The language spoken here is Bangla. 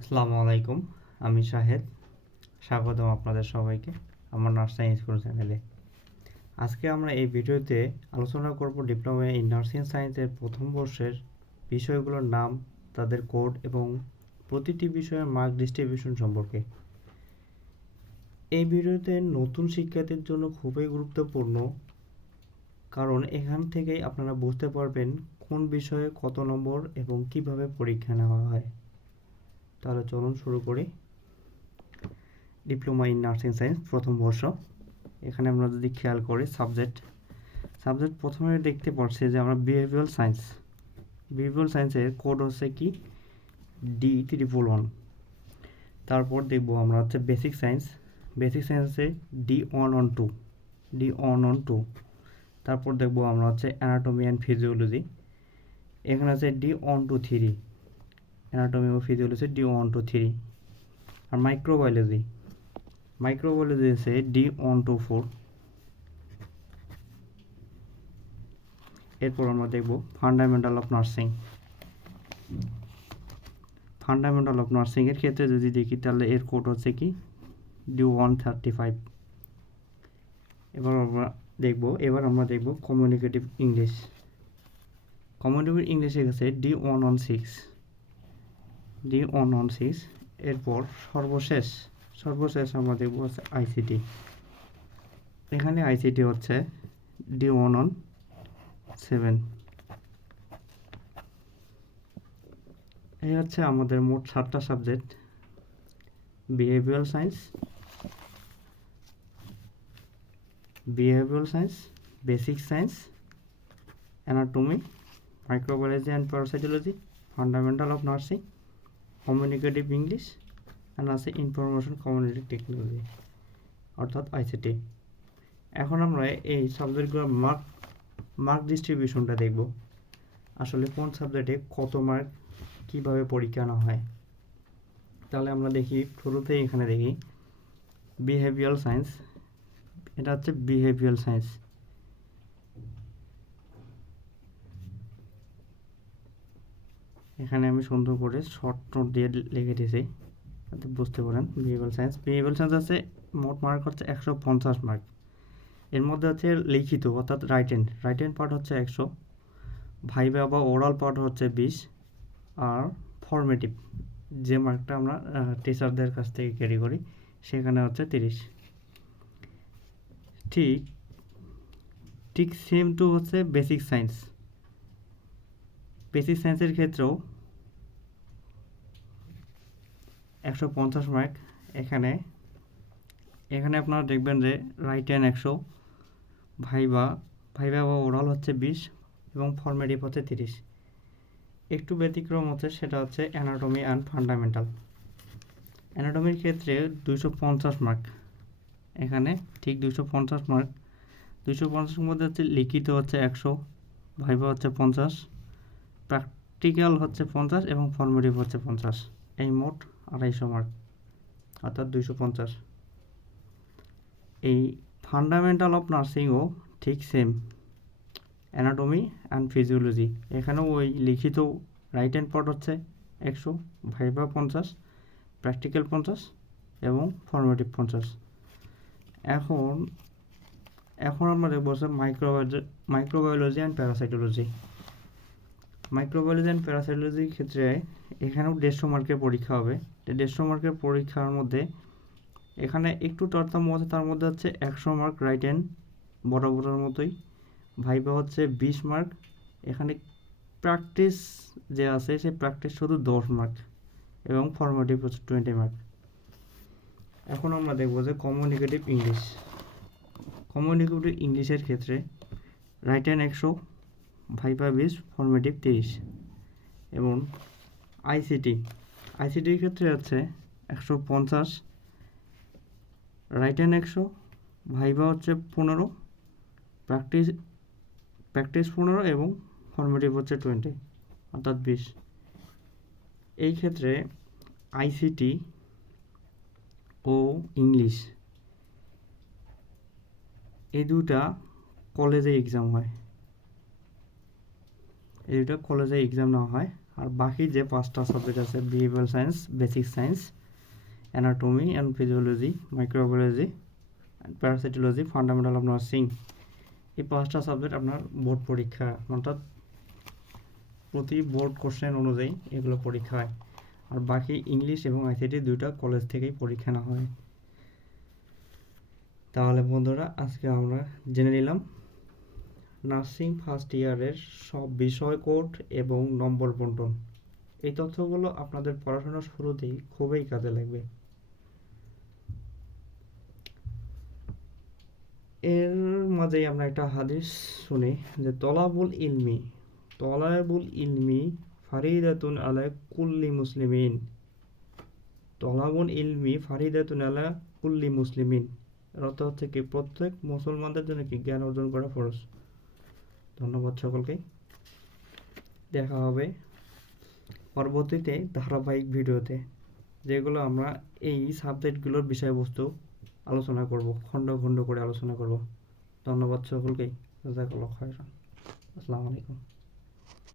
আসসালামু আলাইকুম। আমি শাহেদ। স্বাগতম আপনাদের সবাইকে আমার নার্সিং স্কুল চ্যানেলে। আজকে আমরা এই ভিডিওতে আলোচনা করব ডিপ্লোমা ইন নার্সিং সায়েন্সের প্রথম বর্ষের বিষয়গুলোর নাম, তাদের কোড এবং প্রতিটি বিষয়ের মার্ক ডিস্ট্রিবিউশন সম্পর্কে। এই ভিডিওতে নতুন শিক্ষার্থীর জন্য খুবই গুরুত্বপূর্ণ, কারণ এখান থেকেই আপনারা বুঝতে পারবেন কোন বিষয়ে কত নম্বর এবং কিভাবে পরীক্ষা নেওয়া হয়। তাহলে চলুন শুরু করি। ডিপ্লোমা ইন নার্সিং সায়েন্স প্রথম বর্ষ। এখানে আমরা যদি খেয়াল করি সাবজেক্ট প্রথমে দেখতে পাচ্ছি যে আমরা বিহেভিয়ারাল সায়েন্সের কোড হচ্ছে কি D111। তারপর দেখব আমরা হচ্ছে বেসিক সায়েন্সে D112। তারপর দেখব আমরা হচ্ছে অ্যানাটমি অ্যান্ড ফিজিওলজি। এখানে আছে D123, অ্যানাটমি ও ফিজিওলজি D123। আর মাইক্রোবায়োলজি আছে D124। এরপর আমরা দেখব ফান্ডামেন্টাল অফ নার্সিং এর ক্ষেত্রে যদি দেখি তাহলে এর কোড হচ্ছে কি D135। এবার আমরা দেখব কমিউনিকেটিভ ইংলিশে গেছে D116। এরপর সর্বশেষ আমরা দেখব হচ্ছে আইসিটি। এখানে আইসিটি হচ্ছে D117। এই হচ্ছে আমাদের মোট 7টা subject: behavioural science, basic science, anatomy, microbiology and parasitology, fundamental of nursing, communicative English, and আছে ইনফরমেশন কমিউনিটি টেকনোলজি, অর্থাৎ আইসিটি। এখন আমরা এই সাবজেক্টগুলোর মার্ক ডিস্ট্রিবিউশনটা দেখব। আসলে কোন সাবজেক্টে কত মার্ক, কিভাবে পরীক্ষা নেওয়া হয়। তাহলে আমরা দেখি, শুরুতেই এখানে দেখি বিহেভিয়ারাল সায়েন্স। এটা হচ্ছে বিহেভিয়ারাল সায়েন্স। এখানে আমি সুন্দর করে শর্ট নোট দিয়ে লিখে দিয়েছি যাতে বুঝতে পারেন। বিহেভিয়ারাল সায়েন্স আছে, মোট মার্ক হচ্ছে 150 মার্ক। এর মধ্যে হচ্ছে লিখিত অর্থাৎ রাইটেন পার্ট হচ্ছে 100, ভাইভা বা ওরাল পার্ট হচ্ছে 20, আর ফর্মেটিভ যে মার্কটা আমরা টিচারদের কাছ থেকে ক্যারি করি সেখানে হচ্ছে 30। ঠিক সেম টু হচ্ছে বেসিক সায়েন্সের ক্ষেত্রেও 150 মার্ক। এখানে আপনারা দেখবেন যে রাইটেন 100, ভাইভা বা ওরাল হচ্ছে 20 এবং ফর্মেটিভ হচ্ছে 30। একটু ব্যতিক্রম হচ্ছে, সেটা হচ্ছে অ্যানাটমি অ্যান্ড ফান্ডামেন্টাল। অ্যানাটমির ক্ষেত্রে 250 মার্ক। এখানে ঠিক 250 মার্ক। 250 মধ্যে হচ্ছে লিখিত হচ্ছে 100, ভাইভা হচ্ছে 50, প্র্যাকটিক্যাল হচ্ছে 50 এবং ফর্মেটিভ হচ্ছে 50। এই মোট 250 মার্ক, অর্থাৎ 250। এই ফান্ডামেন্টাল অফ নার্সিংও ঠিক সেম, অ্যানাটমি অ্যান্ড ফিজিওলজি। এখানেও ওই লিখিত রাইটেন পার্ট হচ্ছে 100, ভাইভা 50, প্র্যাকটিক্যাল 50 এবং ফর্মেটিভ 50। এখন আমরা দেখব হচ্ছে মাইক্রোবায়োলজি অ্যান্ড প্যারাসাইটোলজির ক্ষেত্রে এখানেও 150 মার্কের পরীক্ষা হবে। 150 মার্কের পরীক্ষার মধ্যে এখানে একটু তারতম্য আছে, তার মধ্যে হচ্ছে 100 মার্ক রাইটেন বরাবরের মতোই, ভাইভা হচ্ছে 20 মার্ক। এখানে প্র্যাকটিস যে আছে সেই প্র্যাকটিস শুধু 10 মার্ক এবং ফর্মেটিভ হচ্ছে 20 মার্ক। এখন আমরা দেখব যে কমিউনিকেটিভ ইংলিশের ক্ষেত্রে রাইটেন 100, ভাইভা 20, ফর্মেটিভ 30। এবং আইসিটির ক্ষেত্রে হচ্ছে 150, রাইটেন 100, ভাইভা হচ্ছে 15, প্র্যাকটিস 15 এবং ফর্মেটিভ হচ্ছে 20, অর্থাৎ 20। এই ক্ষেত্রে আইসিটি ও ইংলিশ এই দুটা কলেজে এক্সাম নেওয়া হয়। আর বাকি যে 5টা সাবজেক্ট আছে behavioural science, basic science, anatomy and physiology, microbiology, parasitology, fundamental of nursing, এই 5টা সাবজেক্ট আপনার বোর্ড পরীক্ষা, অর্থাৎ প্রতি বোর্ড কোশ্চেন অনুযায়ী এগুলো পরীক্ষা হয়। আর বাকি ইংলিশ এবং আইসিটি দুইটা কলেজ থেকেই পরীক্ষা নেওয়া হয়। তাহলে বন্ধুরা আজকে আমরা জেনে নিলাম নার্সিং ফার্স্ট ইয়ারের সব বিষয় কোড এবং নম্বর বন্টন। এই তথ্যগুলো আপনাদের পড়াশোনার শুরুতেই খুবই কাজে লাগবে। এর মাঝেই আমরা একটা হাদিস শুনি যে তলাবুল ইলমি ফারিদাতুন আলা কুল্লি মুসলিমিন। তলাবুল ইলমি ফারিদাতুন আলা কুল্লি মুসলিমিন, এর অর্থ হচ্ছে কি প্রত্যেক মুসলমানদের জন্য কি জ্ঞান অর্জন করা ফরজ। ধন্যবাদ সকলকে। দেখা হবে পরবর্তীতে ধারাবাহিক ভিডিওতে, যেগুলো আমরা এই সাবজেক্টগুলোর বিষয়বস্তু আলোচনা করব, খণ্ড খণ্ড করে আলোচনা করব। ধন্যবাদ সকলকে। জাযাকাল্লাহু খাইরান। আসসালামু আলাইকুম।